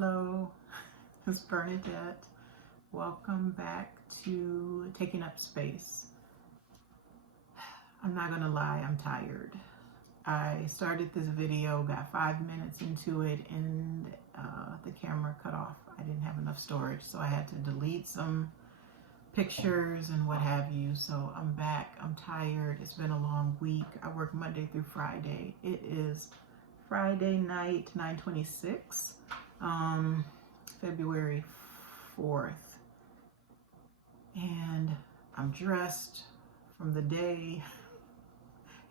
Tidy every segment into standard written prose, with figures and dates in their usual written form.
Hello, it's Bernadette. Welcome back to Taking Up Space. I'm not gonna lie, I'm tired. I started this video, got 5 minutes into it, and the camera cut off. I didn't have enough storage, so I had to delete some pictures and what have you. So I'm back, I'm tired. It's been a long week. I work Monday through Friday. It is Friday night, 9/26. February 4th, and I'm dressed from the day,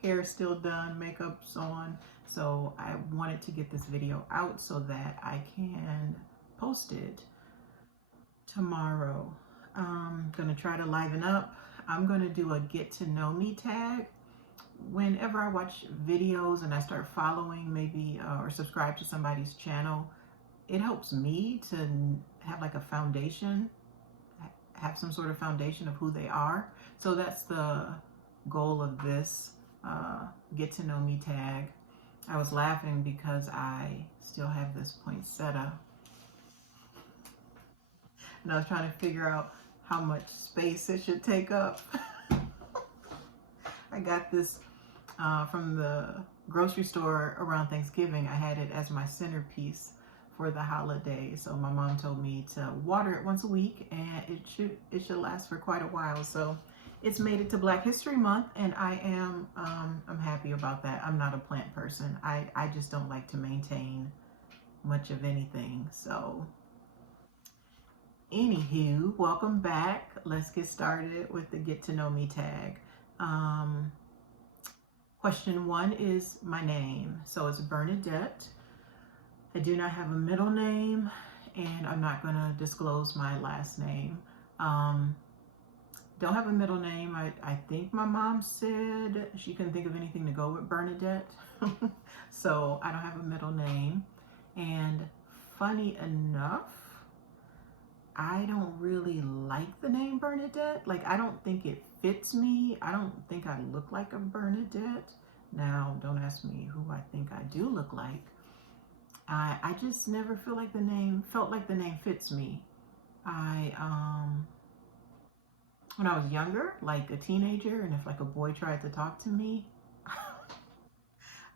hair still done, makeup's on, so I wanted to get this video out so that I can post it tomorrow. I'm gonna try to liven up. I'm gonna do a get to know me tag. Whenever I watch videos and I start following maybe or subscribe to somebody's channel, it helps me to have like a foundation, have some sort of foundation of who they are. So that's the goal of this get to know me tag. I was laughing because I still have this poinsettia, and I was trying to figure out how much space it should take up. I got this from the grocery store around Thanksgiving. I had it as my centerpiece for the holiday, so my mom told me to water it once a week, and it should last for quite a while. So it's made it to Black History Month, and I am I'm happy about that. I'm not a plant person. I just don't like to maintain much of anything. So anywho, welcome back. Let's get started with the get to know me tag. Question 1 is my name. So it's Bernadette. I do not have a middle name, and I'm not going to disclose my last name. Don't have a middle name. I think my mom said she couldn't think of anything to go with Bernadette. So I don't have a middle name. And funny enough, I don't really like the name Bernadette. Like, I don't think it fits me. I don't think I look like a Bernadette. Now, don't ask me who I think I do look like. I just never felt like the name fits me. When I was younger, like a teenager, and if like a boy tried to talk to me,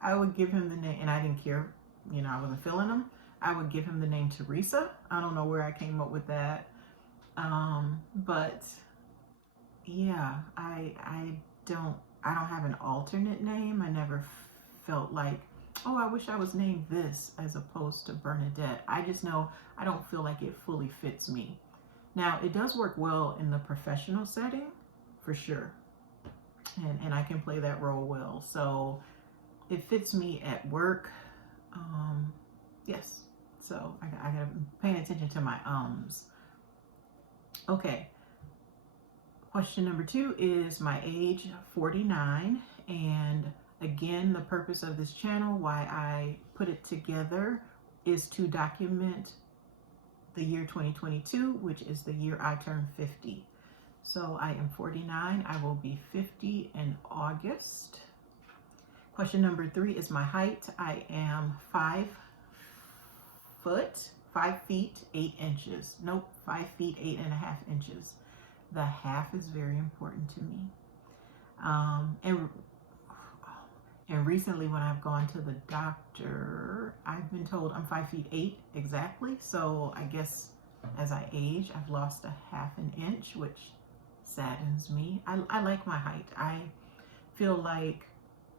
I would give him the name, and I didn't care, I wasn't feeling him. I would give him the name Teresa. I don't know where I came up with that. But yeah, I don't have an alternate name. I never felt like, oh, I wish I was named this as opposed to Bernadette. I just know I don't feel like it fully fits me. Now, it does work well in the professional setting, for sure. And I can play that role well. So it fits me at work. Yes. So I gotta be paying attention to my ums. Okay. Question number 2 is my age, 49. And again, the purpose of this channel, why I put it together, is to document the year 2022, which is the year I turned 50. So I am 49. I will be 50 in August. Question number 3 is my height. I am 5 feet 8 inches. Nope, 5 feet 8.5 inches. The half is very important to me. And recently, when I've gone to the doctor, I've been told I'm 5 feet 8 exactly. So I guess as I age, I've lost a half an inch, which saddens me. I like my height. I feel like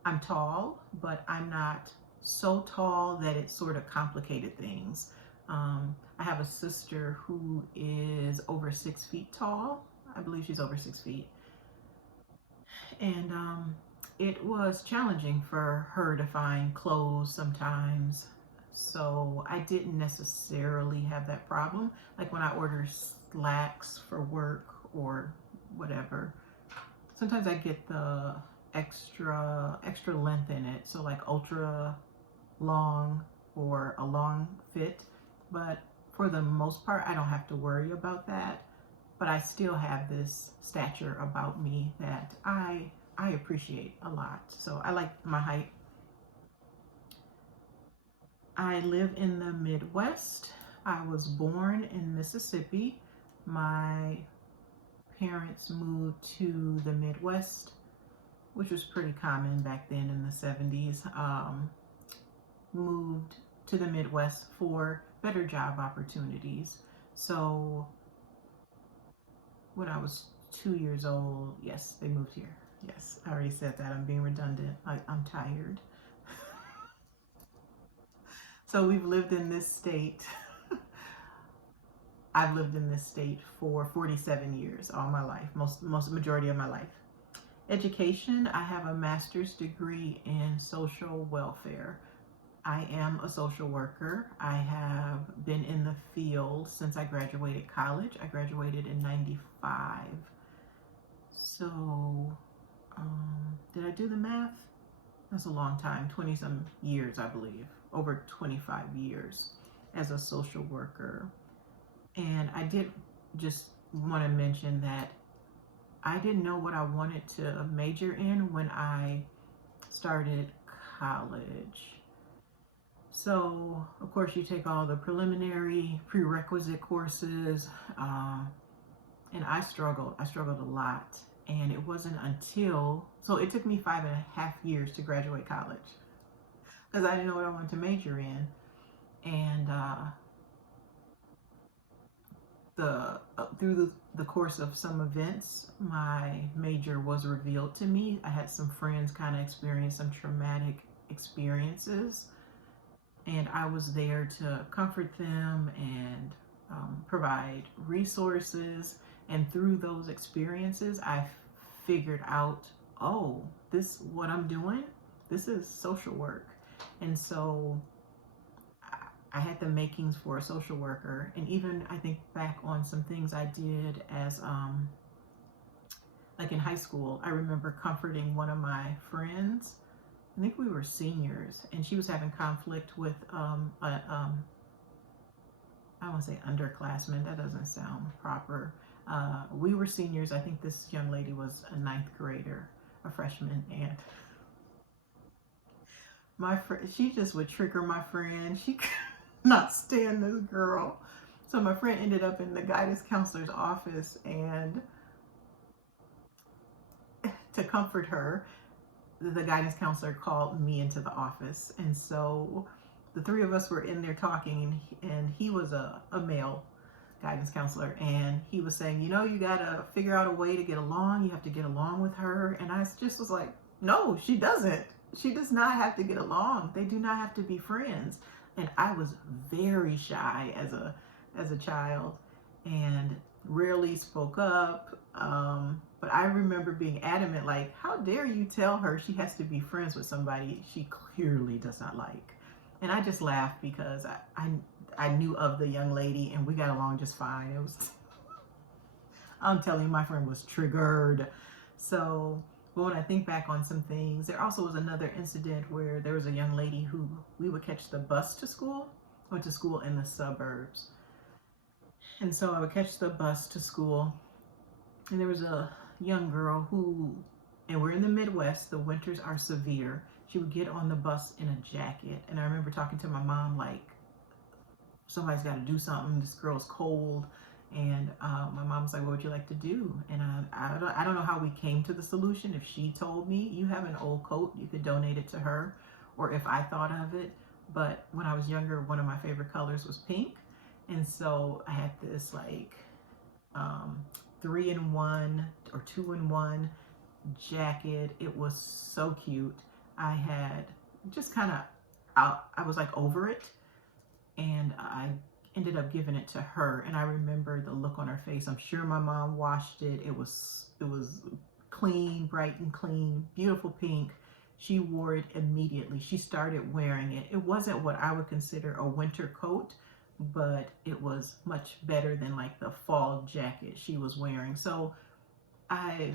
I'm tall, but I'm not so tall that it sort of complicated things. I have a sister who is over 6 feet tall. I believe she's over 6 feet. And it was challenging for her to find clothes sometimes. So I didn't necessarily have that problem. Like when I order slacks for work or whatever, sometimes I get the extra length in it. So like ultra long or a long fit. But for the most part, I don't have to worry about that. But I still have this stature about me that I appreciate a lot. So I like my height. I live in the Midwest. I was born in Mississippi. My parents moved to the Midwest, which was pretty common back then in the 70s. Moved to the Midwest for better job opportunities. So when I was 2 years old, yes, they moved here. Yes, I already said that. I'm being redundant. I'm tired. So we've lived in this state. I've lived in this state for 47 years, all my life, most majority of my life. Education, I have a master's degree in social welfare. I am a social worker. I have been in the field since I graduated college. I graduated in 95. So, did I do the math? That's a long time, 20 some years, I believe, over 25 years as a social worker. And I did just want to mention that I didn't know what I wanted to major in when I started college. So, of course, you take all the preliminary prerequisite courses, and I struggled. I struggled a lot. And it wasn't until, so it took me 5.5 years to graduate college because I didn't know what I wanted to major in. And through the course of some events, my major was revealed to me. I had some friends kind of experience some traumatic experiences, and I was there to comfort them and provide resources. And through those experiences, I figured out, oh, what I'm doing, this is social work. And so I had the makings for a social worker. And even I think back on some things I did as, like in high school, I remember comforting one of my friends. I think we were seniors, and she was having conflict with I want to say underclassmen. That doesn't sound proper. We were seniors. I think this young lady was a ninth grader, a freshman, and she just would trigger my friend. She could not stand this girl. So my friend ended up in the guidance counselor's office, and to comfort her, the guidance counselor called me into the office. And so the three of us were in there talking, and he was a male guidance counselor, and he was saying, you gotta figure out a way to get along. You have to get along with her. And I just was like, no, she doesn't. She does not have to get along. They do not have to be friends. And I was very shy as a child and rarely spoke up. But I remember being adamant, like, how dare you tell her she has to be friends with somebody she clearly does not like? And I just laughed because I knew of the young lady, and we got along just fine. It was, I'm telling you, my friend was triggered. So, but when I think back on some things, there also was another incident where there was a young lady who we would catch the bus to school. Went to school in the suburbs. And so I would catch the bus to school, and there was a young girl who, and we're in the Midwest, the winters are severe. She would get on the bus in a jacket. And I remember talking to my mom, like, somebody's got to do something. This girl's cold. And my mom was like, what would you like to do? And I don't know how we came to the solution. If she told me, you have an old coat, you could donate it to her, or if I thought of it. But when I was younger, one of my favorite colors was pink. And so I had this like 3-in-1 or 2-in-1 jacket. It was so cute. I had just kind of I was like over it, and I ended up giving it to her. And I remember the look on her face. I'm sure my mom washed it. It was clean, bright and clean, beautiful pink. She wore it immediately. She started wearing it. It wasn't what I would consider a winter coat, but it was much better than like the fall jacket she was wearing. So I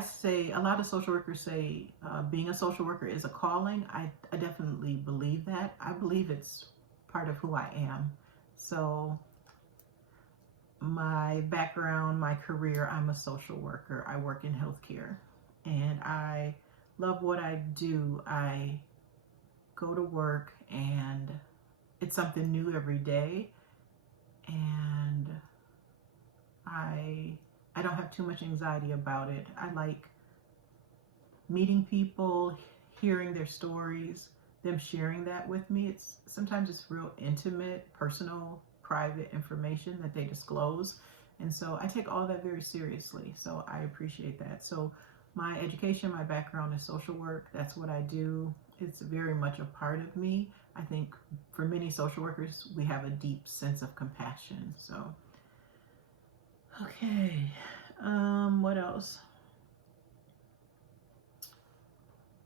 say, a lot of social workers say being a social worker is a calling. I definitely believe that. I believe it's part of who I am. So my background, my career, I'm a social worker. I work in healthcare, and I love what I do. I go to work, and it's something new every day. and I don't have too much anxiety about it. I like meeting people, hearing their stories, them sharing that with me. It's sometimes it's real intimate, personal, private information that they disclose. And so I take all that very seriously. So I appreciate that. So my education, my background is social work. That's what I do. It's very much a part of me. I think for many social workers, we have a deep sense of compassion. So, okay. What else?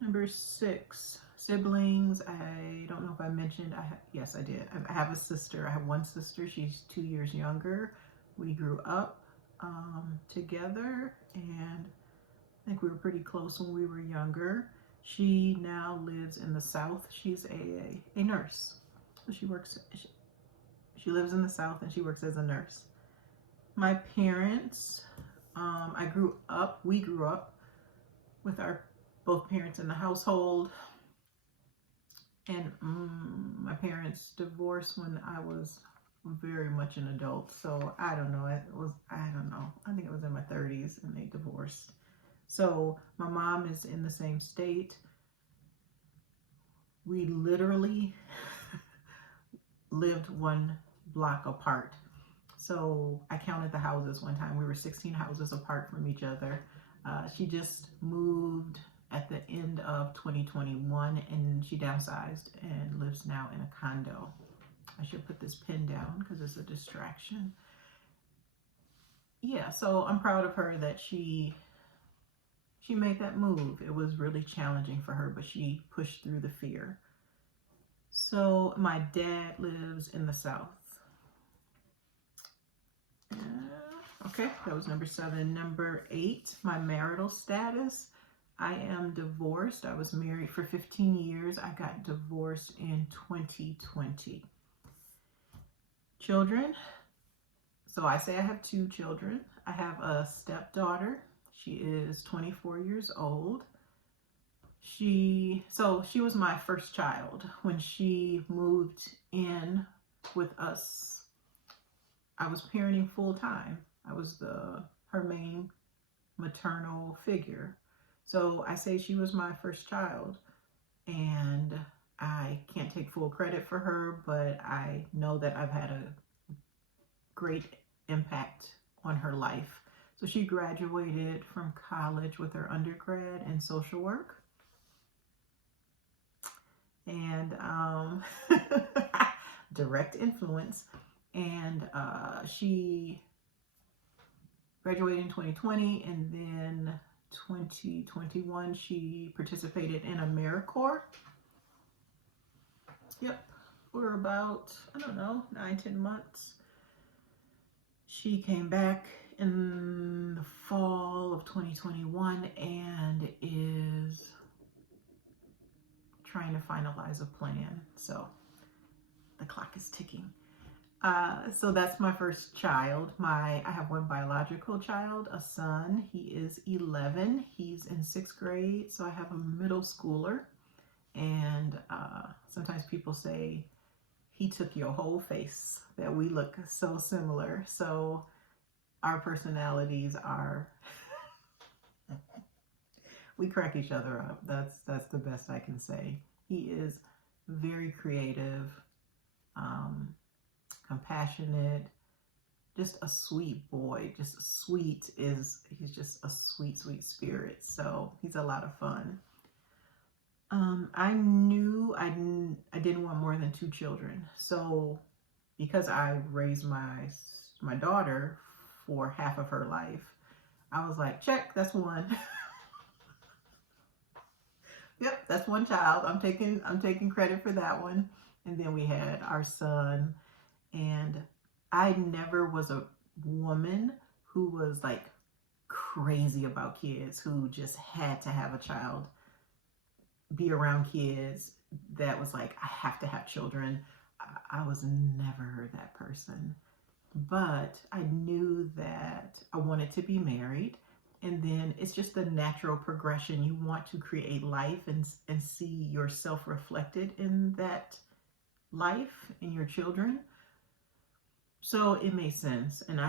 Number 6, siblings. I don't know if I mentioned, yes, I did. I have a sister. I have one sister. She's 2 years younger. We grew up together, and I think we were pretty close when we were younger. She now lives in the South. She's a nurse. She she lives in the South, and she works as a nurse. My parents, we grew up with our both parents in the household, and my parents divorced when I was very much an adult. So I don't know. I don't know. I think it was in my 30s, and they divorced. So my mom is in the same state. We literally lived one block apart. So I counted the houses one time. We were 16 houses apart from each other. She just moved at the end of 2021, and she downsized and lives now in a condo. I should put this pen down because it's a distraction. Yeah, so I'm proud of her that she made that move. It was really challenging for her, but she pushed through the fear. So my dad lives in the South. Okay, that was number 7. Number 8, my marital status. I am divorced. I was married for 15 years. I got divorced in 2020. Children. So I say I have 2 children. I have a stepdaughter. She is 24 years old. She was my first child. When she moved in with us, I was parenting full time. I was her main maternal figure. So I say she was my first child, and I can't take full credit for her, but I know that I've had a great impact on her life. So she graduated from college with her undergrad in social work. And direct influence. And she graduated in 2020, and then 2021 she participated in AmeriCorps. Yep, for about, I don't know, 9-10 months. She came back in the fall of 2021 and is trying to finalize a plan. So the clock is ticking. So that's my first child. I have one biological child, a son. He is 11. He's in 6th grade. So I have a middle schooler. And sometimes people say, he took your whole face, that we look so similar. So our personalities are, we crack each other up. That's the best I can say. He is very creative, compassionate, just a sweet boy. He's just a sweet, sweet spirit. So he's a lot of fun. I knew I didn't want more than 2 children. So because I raised my daughter for half of her life, I was like, check, that's one. Yep, that's one child. I'm taking credit for that one. And then we had our son. And I never was a woman who was like crazy about kids, who just had to have a child, be around kids, that was like, I have to have children. I was never that person. But I knew that I wanted to be married. And then it's just the natural progression. You want to create life and see yourself reflected in that life, in your children. So it made sense, and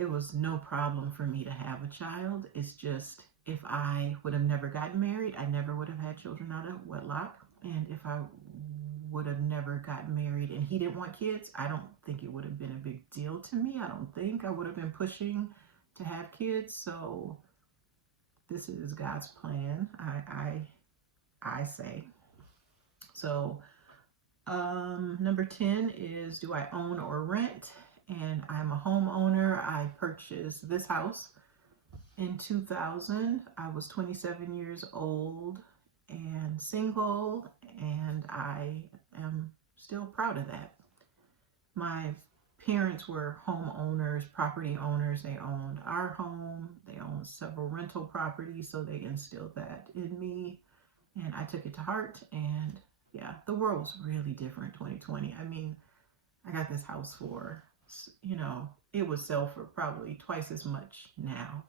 it was no problem for me to have a child. It's just if I would have never gotten married, I never would have had children out of wedlock. And if I would have never gotten married and he didn't want kids, I don't think it would have been a big deal to me. I don't think I would have been pushing to have kids. So this is God's plan, I say. So number 10 is, do I own or rent? And I'm a homeowner. I purchased this house in 2000. I was 27 years old and single, and I am still proud of that. My parents were homeowners, property owners. They owned our home. They owned several rental properties, so they instilled that in me, and I took it to heart. And yeah, the world was really different 2020. I mean, I got this house for, it would sell for probably twice as much now.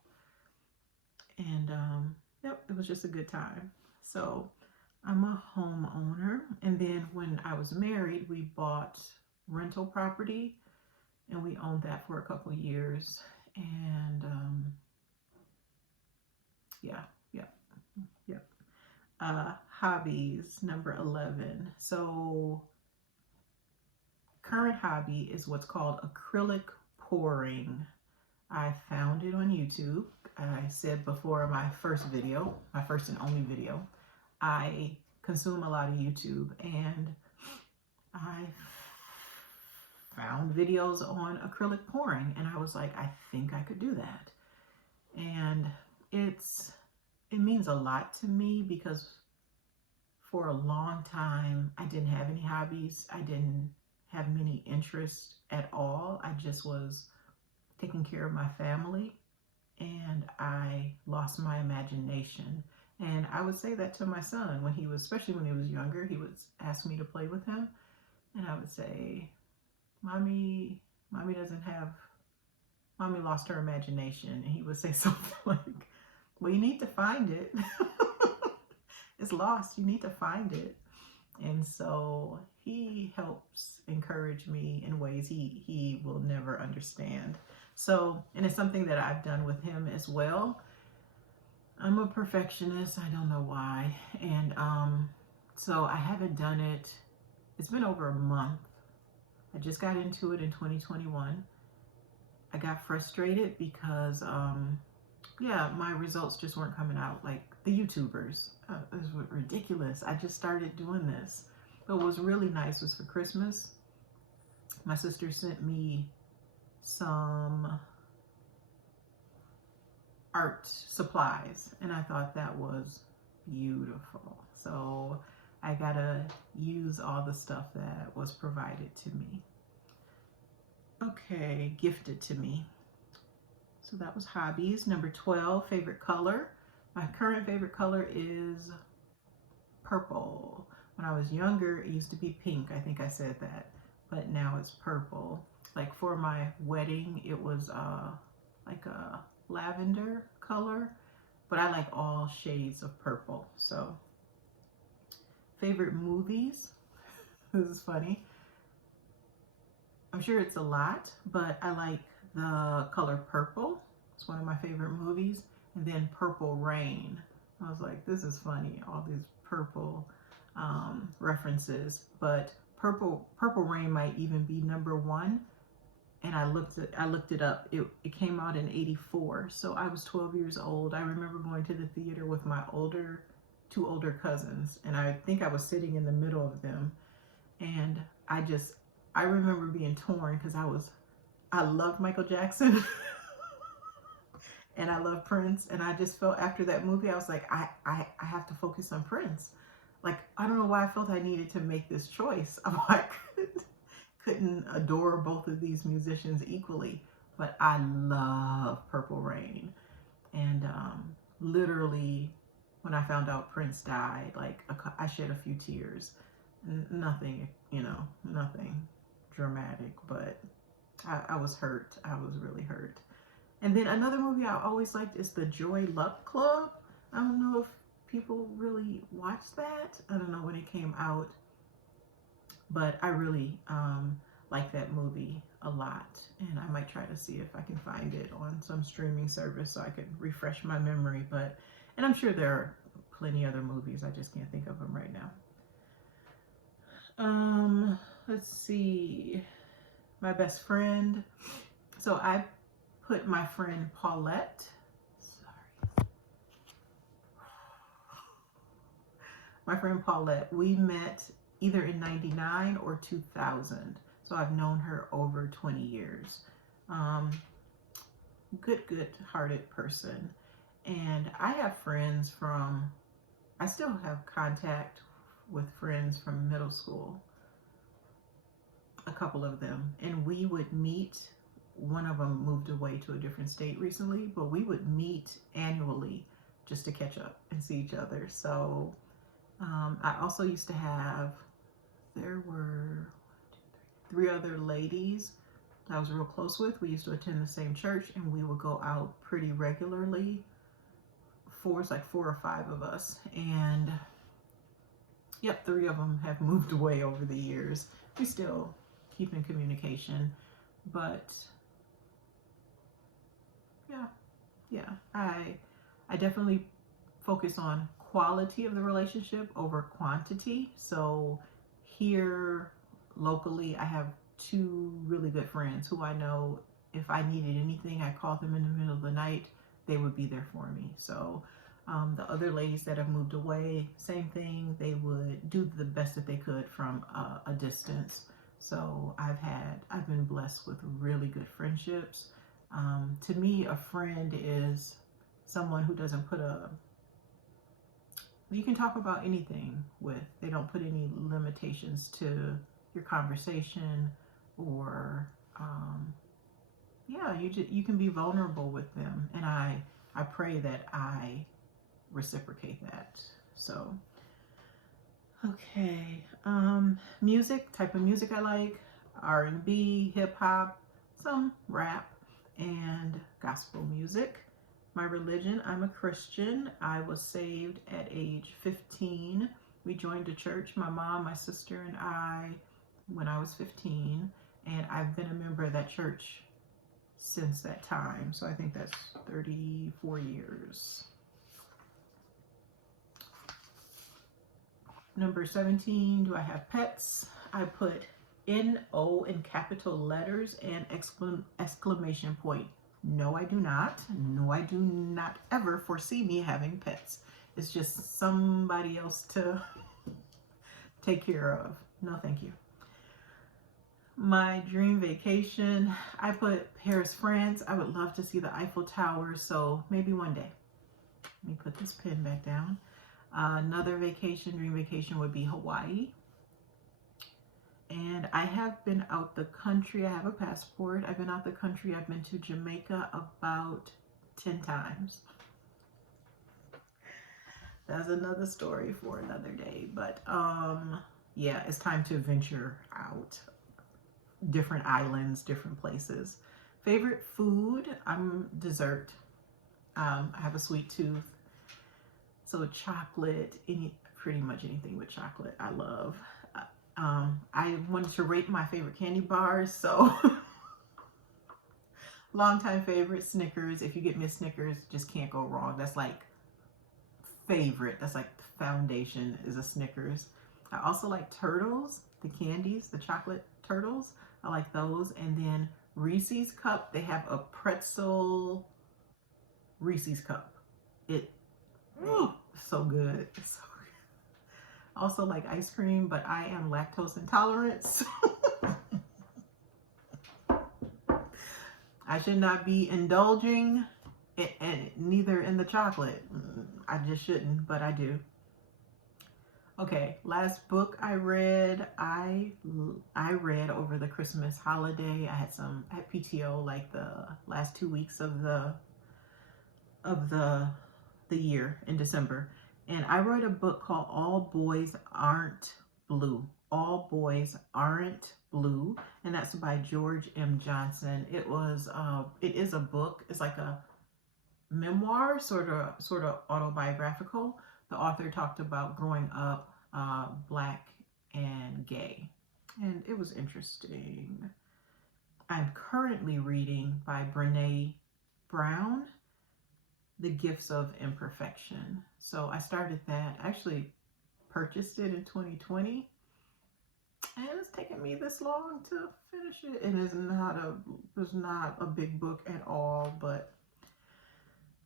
And yep, it was just a good time. So I'm a homeowner. And then when I was married, we bought rental property and we owned that for a couple of years. And yeah. Hobbies, number 11. So current hobby is what's called acrylic pouring. I found it on YouTube. I said before, my first and only video, I consume a lot of YouTube, and I found videos on acrylic pouring, and I was like, I think I could do that. And it means a lot to me because for a long time, I didn't have any hobbies. I didn't have many interests at all. I just was taking care of my family, and I lost my imagination. And I would say that to my son especially when he was younger. He would ask me to play with him, and I would say, Mommy lost her imagination. And he would say something like, well, you need to find it. It's lost. You need to find it. And so he helps encourage me in ways he will never understand. So, and it's something that I've done with him as well. I'm a perfectionist. I don't know why. And so I haven't done it. It's been over a month. I just got into it in 2021. I got frustrated because my results just weren't coming out like the YouTubers. It was ridiculous. I just started doing this. But what was really nice was for Christmas, my sister sent me some art supplies, and I thought that was beautiful. So I gotta use all the stuff that was provided to me. Okay, gifted to me. So that was hobbies. Number 12, favorite color. My current favorite color is purple. When I was younger, it used to be pink. I think I said that, but now it's purple. Like for my wedding, it was like a lavender color, but I like all shades of purple. So favorite movies. This is funny. I'm sure it's a lot, but I like the color purple. It's one of my favorite movies. And then Purple Rain. I was like, this is funny, all these purple references, but Purple Rain might even be number 1. And I looked it up. It came out in '84, so I was 12 years old. I remember going to the theater with my two older cousins, and I think I was sitting in the middle of them. And I remember being torn because I loved Michael Jackson and I love Prince, and I just felt after that movie, I was like, I have to focus on Prince. Like, I don't know why I felt I needed to make this choice. I couldn't adore both of these musicians equally, but I love Purple Rain. And literally, when I found out Prince died, like I shed a few tears. Nothing, nothing dramatic, but I was hurt. I was really hurt. And then another movie I always liked is The Joy Luck Club. I don't know if people really watched that. I don't know when it came out, but I really like that movie a lot, and I might try to see if I can find it on some streaming service so I could refresh my memory. And I'm sure there are plenty other movies. I just can't think of them right now. Let's see. My best friend. So I put my friend Paulette. Sorry. My friend Paulette. We met either in 99 or 2000. So I've known her over 20 years. Good-hearted person. And I have friends I still have contact with friends from middle school, a couple of them, and we would meet. One of them moved away to a different state recently, but we would meet annually just to catch up and see each other. So I also used to have, there were 3 other ladies I was real close with. We used to attend the same church, and we would go out pretty regularly. It's like 4 or 5 of us, and yep, 3 of them have moved away over the years. We still keep in communication, but yeah, I definitely focus on quality of the relationship over quantity. So here locally, I have 2 really good friends who I know if I needed anything, I called them in the middle of the night, they would be there for me. So the other ladies that have moved away, same thing. They would do the best that they could from a distance. So I've been blessed with really good friendships. To me, a friend is someone who doesn't you can talk about anything with. They don't put any limitations to your conversation, or you can be vulnerable with them. And I pray that I reciprocate that. So, okay. Music, type of music I like, R&B, hip hop, some rap, and gospel music. My religion, I'm a Christian. I was saved at age 15. We joined a church, my mom, my sister, and I, when I was 15. And I've been a member of that church since that time. So I think that's 34 years. Number 17, do I have pets? I put N-O in capital letters and exclamation point. No, I do not. No, I do not ever foresee me having pets. It's just somebody else to take care of. No, thank you. My dream vacation, I put Paris, France. I would love to see the Eiffel Tower, so maybe one day. Let me put this pen back down. Another vacation, dream vacation, would be Hawaii. And I have been out the country. I have a passport. I've been out the country. I've been to Jamaica about 10 times. That's another story for another day. But yeah, it's time to venture out. Different islands, different places. Favorite food, dessert. I have a sweet tooth. So chocolate, pretty much anything with chocolate, I love. I wanted to rate my favorite candy bars, so longtime favorite, Snickers. If you get me a Snickers, just can't go wrong. That's like favorite. That's like the foundation is a Snickers. I also like Turtles, the candies, the chocolate Turtles. I like those. And then Reese's Cup. They have a pretzel Reese's Cup. So good. It's so good. Also like ice cream, but I am lactose intolerant, so I should not be indulging, and neither in the chocolate. I just shouldn't, but I do. Okay, last book I read, I read over the Christmas holiday. I had PTO like the last 2 weeks of the year in December. And I wrote a book called All Boys Aren't Blue. All Boys Aren't Blue. And that's by George M. Johnson. It is a book. It's like a memoir, sort of autobiographical. The author talked about growing up Black and gay. And it was interesting. I'm currently reading by Brene Brown, The Gifts of Imperfection. So I started that, actually purchased it in 2020, and it's taken me this long to finish it. And it's not a big book at all, but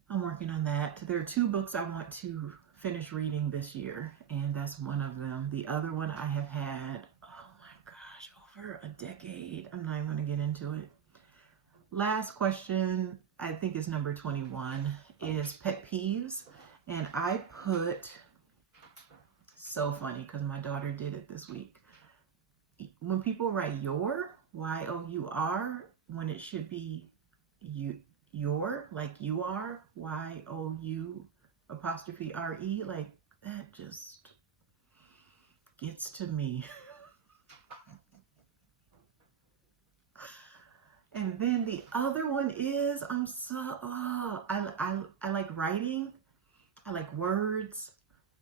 I'm working on that. There are 2 books I want to finish reading this year, and that's one of them. The other one I have had, oh my gosh, over a decade. I'm not even going to get into it. Last question, I think is number 21, is pet peeves. And I put, so funny because my daughter did it this week. When people write Y-O-U-R, when it should be your, like you are, Y-O-U''R-E, like that just gets to me. And then the other one is, I like writing, I like words,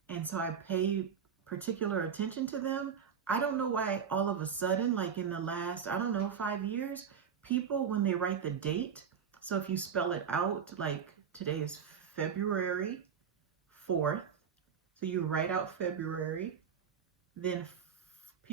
and so I pay particular attention to them. I don't know why all of a sudden, like in the last, 5 years, people, when they write the date, so if you spell it out, like today is February 4th, so you write out February, then